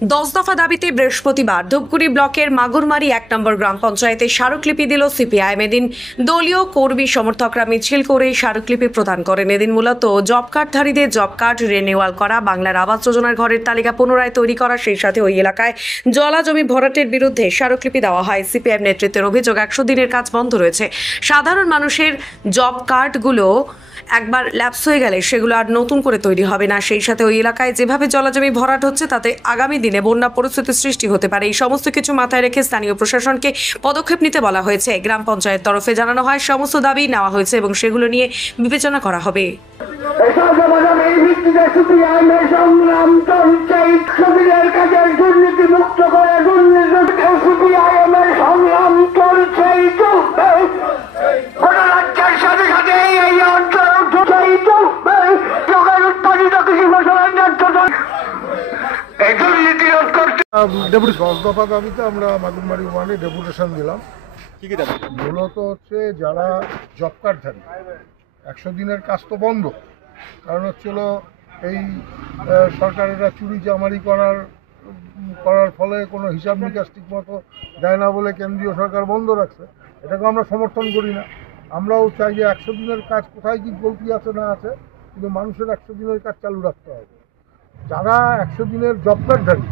10 দফা দাবিতে বৃহস্পতিবার ধূপগুড়ি ব্লকের মাগুরমারি 1 নম্বর গ্রাম পঞ্চায়েতে স্মারকলিপি দিল সিপিআইএম। এদিন দলীয় কর্মী সমর্থকরা মিছিল করে স্মারকলিপি প্রদান করেন। এদিন মূলত জব কার্ডধারীদের জব কার্ড রিনিউয়াল করা, বাংলার আবাস যোজনার ঘরের তালিকা পুনরায় তৈরি করা, সেই সাথে ওই এলাকায় জলা জমি ভরাটের বিরুদ্ধে স্মারকলিপি দেওয়া হয়। সিপিআইএম নেতৃত্বের অভিযোগ 100 দিনের কাজ বন্ধ রয়েছে। সাধারণ মানুষের জব কার্ডগুলো একবার ল্যাপস হয়ে গেলে সেগুলো আর নতুন করে তৈরি হবে না। সেই সাথে ওই এলাকায় যেভাবে জলাজমি ভরাট হচ্ছে তাতে আগামী দিনে বন্যা পরিস্থিতির সৃষ্টি হতে পারে। এই সমস্ত কিছু মাথায় রেখে স্থানীয় প্রশাসনকে পদক্ষেপ নিতে বলা হয়েছে। গ্রাম পঞ্চায়েত তরফে জানানো হয় সমস্ত দাবি নেওয়া হয়েছে এবং সেগুলো নিয়ে বিবেচনা করা হবে। দফা দাবিতে আমরা মাগুরমারি ওয়ানে ডেপুটেশন দিলাম। মূলত হচ্ছে যারা জব কার্ডধারী 100 দিনের কাজ তো বন্ধ, কারণ হচ্ছিল এই সরকারেরা চুরি চামারি করার ফলে কোনো হিসাব নিকাশ ঠিক মতো দেয় না বলে কেন্দ্রীয় সরকার বন্ধ রাখছে। এটাকে আমরা সমর্থন করি না। আমরাও চাই যে 100 দিনের কাজ কোথায় কি গলতি আছে না আছে, কিন্তু মানুষের 100 দিনের কাজ চালু রাখতে হবে। যারা 100 দিনের জব কার্ডধারী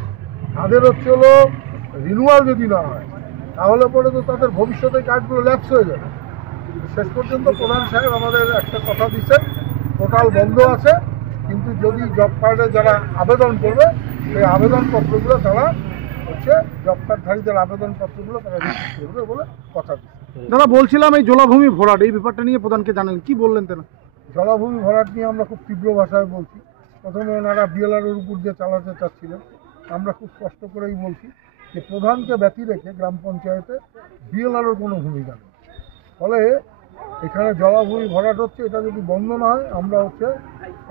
তাদের হচ্ছে রিনিউয়াল যদি না হয় তাহলে পরে তো তাদের ভবিষ্যতে কার্ডগুলো ল্যাপস হয়ে যাবে। শেষ পর্যন্ত প্রধান সাহেব আমাদের একটা কথা দিচ্ছেন, টোটাল বন্ধ আছে, কিন্তু যদি জব কার্ডে যারা আবেদন করবে সেই আবেদনপত্রগুলো তারা হচ্ছে জব কার্ডধারীদের আবেদনপত্রগুলো তারা রিসিভ করবে বলে কথা দিচ্ছে। দাদা বলছিলাম এই জলাভূমি ভরাট এই ব্যাপারটা নিয়ে প্রধানকে জানেন, কি বললেন তেনা? জলাভূমি ভরাট নিয়ে আমরা খুব তীব্র ভাষায় বলছি। প্রথমে ওনারা বিএলআরের উপর দিয়ে চালাতে চাচ্ছিলেন। আমরা খুব স্পষ্ট করেই বলছি যে প্রধানকে ব্যতি রেখে গ্রাম পঞ্চায়েতে বিএলআরের কোনো ভূমিকা নেই। ফলে এখানে জলাভূমি ভরাট হচ্ছে, এটা যদি বন্ধ না হয় আমরা হচ্ছে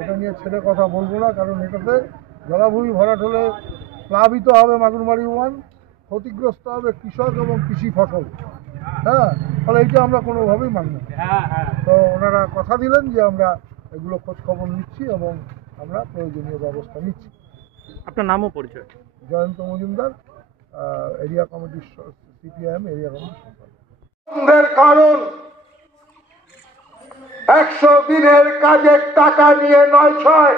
এটা নিয়ে ছেড়ে কথা বলবো না। কারণ এটাতে জলাভূমি ভরাট হলে প্লাবিত হবে মাগুরমারি ওয়ান, ক্ষতিগ্রস্ত হবে কৃষক এবং কৃষি ফসল। ফলে এইটা আমরা কোনোভাবেই মানি না। তো ওনারা কথা দিলেন যে আমরা এগুলো খোঁজ খবর নিচ্ছি এবং আমরা প্রয়োজনীয় ব্যবস্থা নিচ্ছি। আপনার নাম ও পরিচয়? জয়ন্ত মজুমদার, এরিয়া কমিটির সিপিআইএম এরিয়া কমিটির সম্পাদক। কারণ 100 দিনের কাজের টাকা নিয়ে 9-6